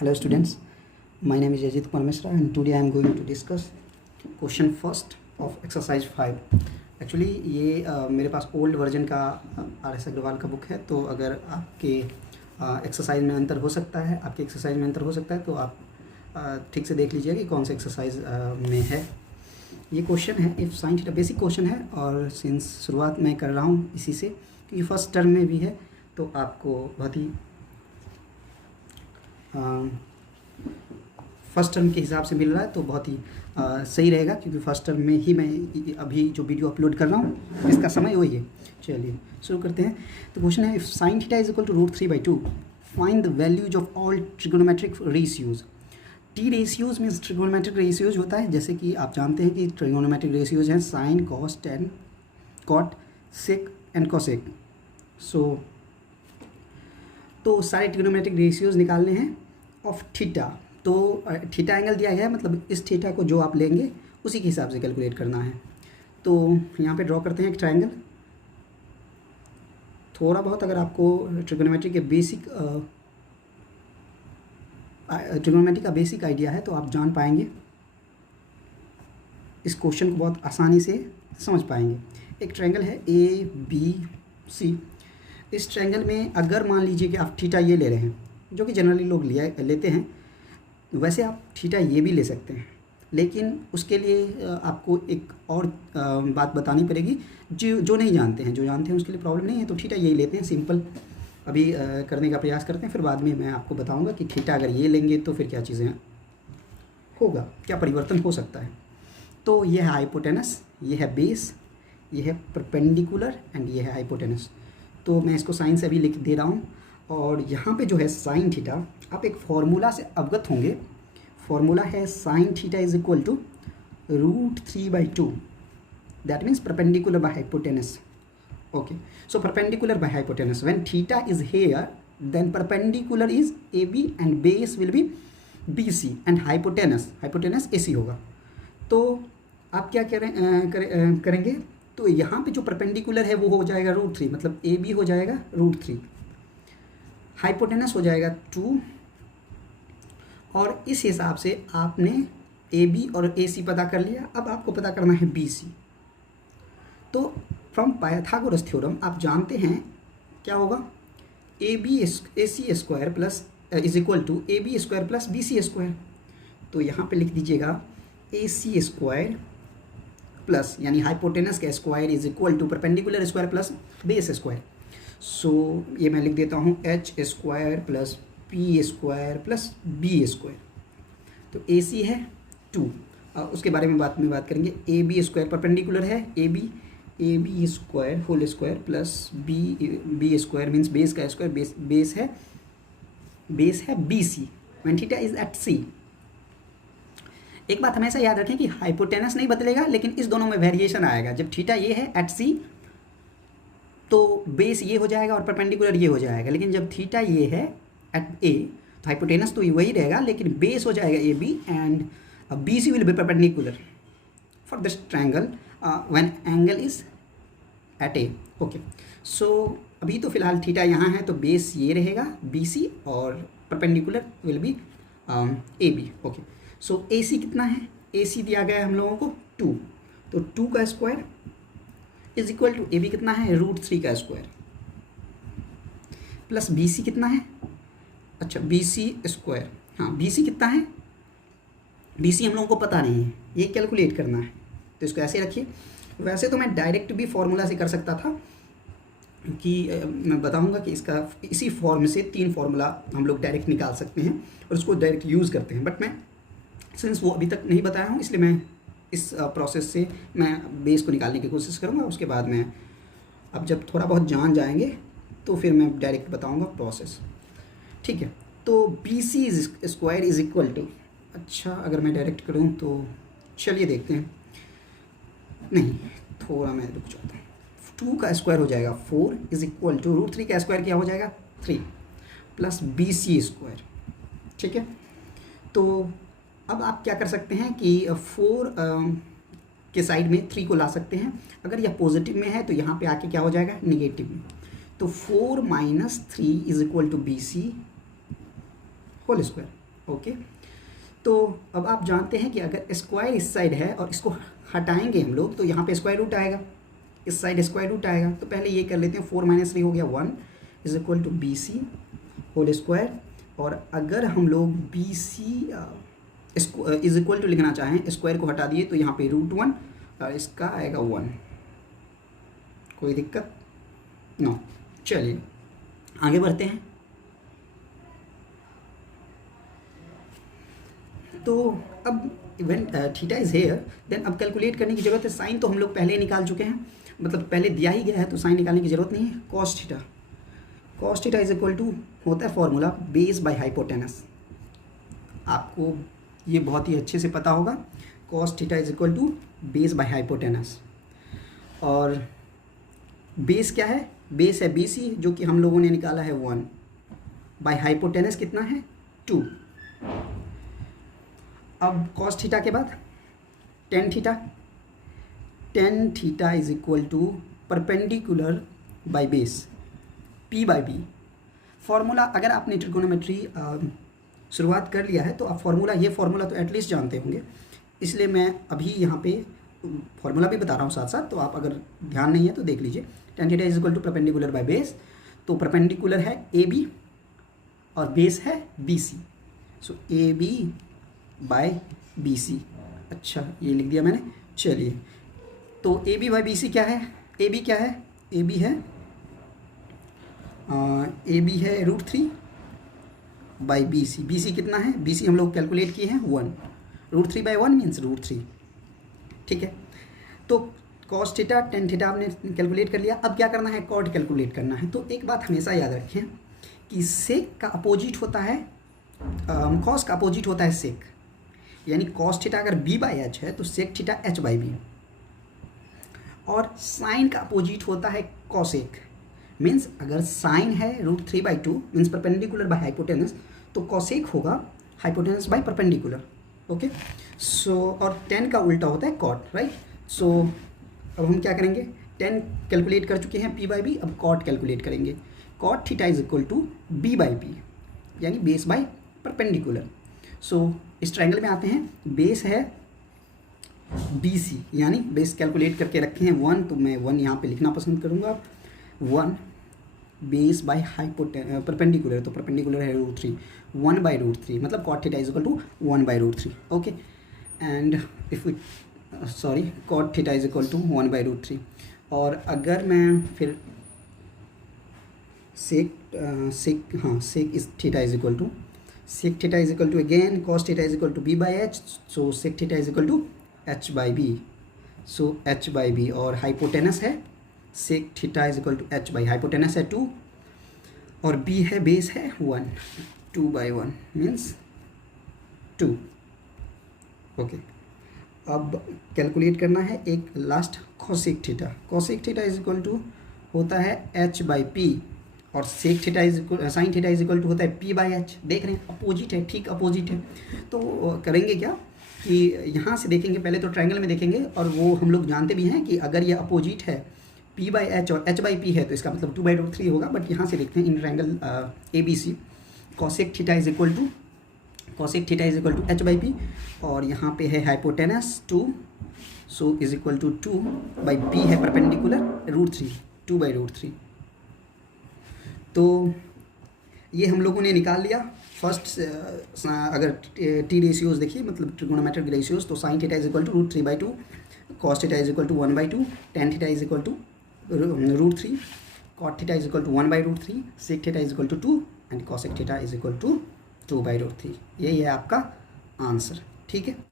Hello students, my name is Ajit Kumar Mishra and today I am going to discuss question first of exercise 5. Actually ये मेरे पास old version का RS Agarwal का book है, तो अगर आपके एक्सरसाइज में अंतर हो सकता है, तो आप ठीक से देख लीजिए कि कौन से एक्सरसाइज में है। ये क्वेश्चन है if sine theta, basic question है और सिंस शुरुआत मैं कर रहा हूँ इसी से क्योंकि फर्स्ट टर्म में भी है, तो आपको बहुत ही फर्स्ट टर्म के हिसाब से मिल रहा है तो बहुत ही सही रहेगा, क्योंकि फर्स्ट टर्म में ही मैं अभी जो वीडियो अपलोड कर रहा हूँ इसका समय वही है। चलिए शुरू करते हैं। तो क्वेश्चन है if sine theta is equal to √3/2 find the values of all trigonometric ratios. T ratios means trigonometric ratios होता है, जैसे कि आप जानते हैं कि ट्रिगोनोमेट्रिक रेशियोज हैं sine, cos, tan, cot, sec and cosec. तो सारे ट्रिगोनोमेट्रिक रेशियोज निकालने हैं ऑफ थीटा। तो थीटा एंगल दिया गया है, मतलब इस थीटा को जो आप लेंगे उसी के हिसाब से कैलकुलेट करना है। तो यहाँ पे ड्रॉ करते हैं एक ट्रायंगल। थोड़ा बहुत अगर आपको ट्रिगोनोमेट्री के ट्रिगोनोमेट्री का बेसिक आइडिया है तो आप जान पाएंगे, इस क्वेश्चन को बहुत आसानी से समझ पाएंगे। एक ट्रायंगल है ABC। इस ट्रायंगल में अगर मान लीजिए कि आप थीटा ये ले रहे हैं, जो कि जनरली लोग लेते हैं, वैसे आप थीटा ये भी ले सकते हैं, लेकिन उसके लिए आपको एक और बात बतानी पड़ेगी जो नहीं जानते हैं। जो जानते हैं उसके लिए प्रॉब्लम नहीं है, तो थीटा यही लेते हैं सिंपल। अभी करने का प्रयास करते हैं, फिर बाद में मैं आपको बताऊंगा कि थीटा अगर ये लेंगे तो फिर क्या चीज़ें होगा, क्या परिवर्तन हो सकता है। तो ये है हाइपोटेनस, ये है बेस, ये है परपेंडिकुलर एंड ये है हाइपोटेनस। तो मैं इसको साइन से अभी लिख दे रहा हूँ। और यहाँ पे जो है साइन थीटा, आप एक फार्मूला से अवगत होंगे। फार्मूला है sine theta is equal to √3/2, that means perpendicular by hypotenuse. Okay, so perpendicular by hypotenuse, when theta is here then perpendicular is AB and base will be BC and hypotenuse AC होगा। तो आप क्या करेंगे, तो यहाँ पे जो perpendicular है वो हो जाएगा √3, मतलब AB हो जाएगा √3, हाइपोटेनस हो जाएगा 2, और इस हिसाब से आपने AB और AC पता कर लिया। अब आपको पता करना है BC। तो फ्रॉम पाइथागोरस थ्योरम आप जानते हैं क्या होगा, AC² plus is equal to AB² plus BC²। तो यहाँ पे लिख दीजिएगा AC² प्लस, यानी हाइपोटेनस का square is equal to perpendicular square plus base square. So ये मैं लिख देता हूँ H² plus P² plus B²। तो AC है 2, उसके बारे में बात करेंगे। AB² परपेंडिकुलर है AB² whole square plus B² means base का स्क्वायर, बेस है BC when theta is at C। एक बात हमेशा याद रखें कि हाइपोटेनस नहीं बदलेगा, लेकिन इस दोनों में वेरिएशन आएगा। जब थीटा ये है एट C तो बेस ये हो जाएगा और परपेंडिकुलर ये हो जाएगा, लेकिन जब थीटा ये है एट A तो हाइपोटेनस तो वही रहेगा, लेकिन बेस हो जाएगा AB and BC will be perpendicular for this triangle when angle is at A। Okay, so अभी तो फिलहाल थीटा यहाँ है तो बेस ये रहेगा BC और perpendicular will be AB। Okay, so AC कितना है, AC दिया गया है हम लोगों को 2, तो 2 का square is equal to AB कितना है √3 का स्क्वायर प्लस BC कितना है, अच्छा BC², हाँ BC कितना है, BC हम लोगों को पता नहीं है, ये कैलकुलेट करना है, तो इसको ऐसे रखिए। वैसे तो मैं डायरेक्ट भी फॉर्मूला से कर सकता था, कि मैं बताऊंगा कि इसका इसी फॉर्म से 3 फार्मूला हम लोग डायरेक्ट निकाल सकते हैं और उसको डायरेक्ट यूज़ करते हैं, बट मैं सिंस वो अभी तक नहीं बताया हूँ इसलिए मैं इस प्रोसेस से मैं बेस को निकालने की कोशिश करूँगा। उसके बाद में अब जब थोड़ा बहुत जान जाएंगे तो फिर मैं डायरेक्ट बताऊँगा प्रोसेस, ठीक है। तो BC² इज इक्वल टू, अच्छा अगर मैं डायरेक्ट करूँ तो चलिए देखते हैं, नहीं थोड़ा मैं रुक जाता हूँ। 2 का स्क्वायर हो जाएगा 4 इज इक्वल टू √3 का स्क्वायर क्या हो जाएगा 3 प्लस BC², ठीक है। तो अब आप क्या कर सकते हैं कि 4 के साइड में 3 को ला सकते हैं। अगर यह पॉजिटिव में है तो यहाँ पे आके क्या हो जाएगा निगेटिव में, तो 4 - 3 is equal to BC whole square. Okay, तो अब आप जानते हैं कि अगर स्क्वायर इस साइड है और इसको हटाएंगे हम लोग तो यहाँ पे स्क्वायर रूट आएगा, इस साइड स्क्वायर रूट आएगा। तो पहले ये कर लेते हैं, 4 - 3 हो गया 1 is equal to B C whole square. और अगर हम लोग B C is equal to लिखना चाहें, स्क्वायर को हटा दिए तो यहाँ पे √1 और इसका आएगा 1। कोई दिक्कत नो। चलिए आगे बढ़ते हैं। तो अब when theta is here then अब कैलकुलेट करने की जरूरत है। साइन तो हम लोग पहले ही निकाल चुके हैं, मतलब पहले दिया ही गया है तो साइन निकालने की जरूरत नहीं है। Cos theta is equal to होता है फॉर्मूला बेस बाय हाइपोटेनस। आपको ये बहुत ही अच्छे से पता होगा, cos theta is equal to base by hypotenuse. और बेस क्या है? बेस है BC जो कि हम लोगों ने निकाला है 1, बाय हाइपोटेनस कितना है 2। अब कॉस थीटा के बाद tan theta is equal to perpendicular by base P by B। Formula अगर आपने ट्रिगोनोमेट्री शुरुआत कर लिया है तो आप ये फार्मूला तो एटलीस्ट जानते होंगे, इसलिए मैं अभी यहाँ पे फार्मूला भी बता रहा हूँ साथ साथ, तो आप अगर ध्यान नहीं है तो देख लीजिए। Tan theta is equal to perpendicular by base, तो परपेंडिकुलर है AB और बेस है BC, so AB by BC। अच्छा ये लिख दिया मैंने। चलिए तो AB बाय BC क्या है? AB क्या है? AB है √3 बाई BC। BC कितना है? BC हम लोग कैलकुलेट किए हैं 1, √3 बाई 1 मीन्स √3। ठीक है, तो कॉस थीटा टेन थीटा आपने कैलकुलेट कर लिया। अब क्या करना है? कॉट कैलकुलेट करना है। तो एक बात हमेशा याद रखें कि सेक का अपोजिट होता है कॉस का अपोजिट होता है सेक, यानी कॉस थीटा अगर B बाई H है तो sec theta H by B। और साइन का अपोजिट होता है कॉसेक, मीन्स अगर साइन है √3 by 2 means perpendicular by hypotenuse, तो कॉसेक होगा hypotenuse by perpendicular. Okay, so और टेन का उल्टा होता है कॉट, राइट। सो अब हम क्या करेंगे? टेन कैलकुलेट कर चुके हैं P बाई B, अब कॉट कैलकुलेट करेंगे। Cot theta is equal to B by P, यानी बेस बाय परपेंडिकुलर। सो इस ट्रायंगल में आते हैं, बेस है BC, यानी बेस कैलकुलेट करके रखे हैं 1, तो मैं 1 यहाँ पे लिखना पसंद करूँगा। 1 बेस बाय परपेंडिकुलर, तो परपेंडिकुलर है √3, 1 बाई √3 मतलब cot theta is equal to 1 by √3। Okay, and if we cot theta is equal to 1 by √3। और अगर मैं फिर sec is theta is equal to again cos theta is equal to B by H, so sec theta is equal to H by B, so H by B। और hypotenuse है सेक theta is equal to H by, hypotenuse है 2 और B है base है 1, 2 by 1 means 2। Okay, अब calculate करना है एक last cosec theta is equal to होता है H बाई P और sec theta is equal sine theta is equal to होता है P बाई H। देख रहे हैं अपोजिट है, ठीक अपोजिट है। तो करेंगे क्या कि यहाँ से देखेंगे, पहले तो ट्रायंगल में देखेंगे, और वो हम लोग जानते भी हैं कि अगर ये अपोजिट है P बाई H और H बाई P है तो इसका मतलब 2 बाई √3 होगा। बट यहाँ से देखते हैं in triangle ABC, cosec theta is equal to H by P, और यहाँ पे है hypotenuse 2, so is equal to 2 by B है परपेंडिकुलर √3, 2 बाई √3। तो ये हम लोगों ने निकाल लिया। फर्स्ट अगर T रेशियोज़ देखिए, मतलब ट्रिगोनोमेट्रिक रेशियोज़, तो sine theta is equal to √3 by 2, cos theta is equal to 1 by 2, tan theta is equal to √3, cot theta is equal to 1 by √3, sec theta is equal to 2 and cosec theta is equal to 2 by √3। यही है आपका answer. ठीक है।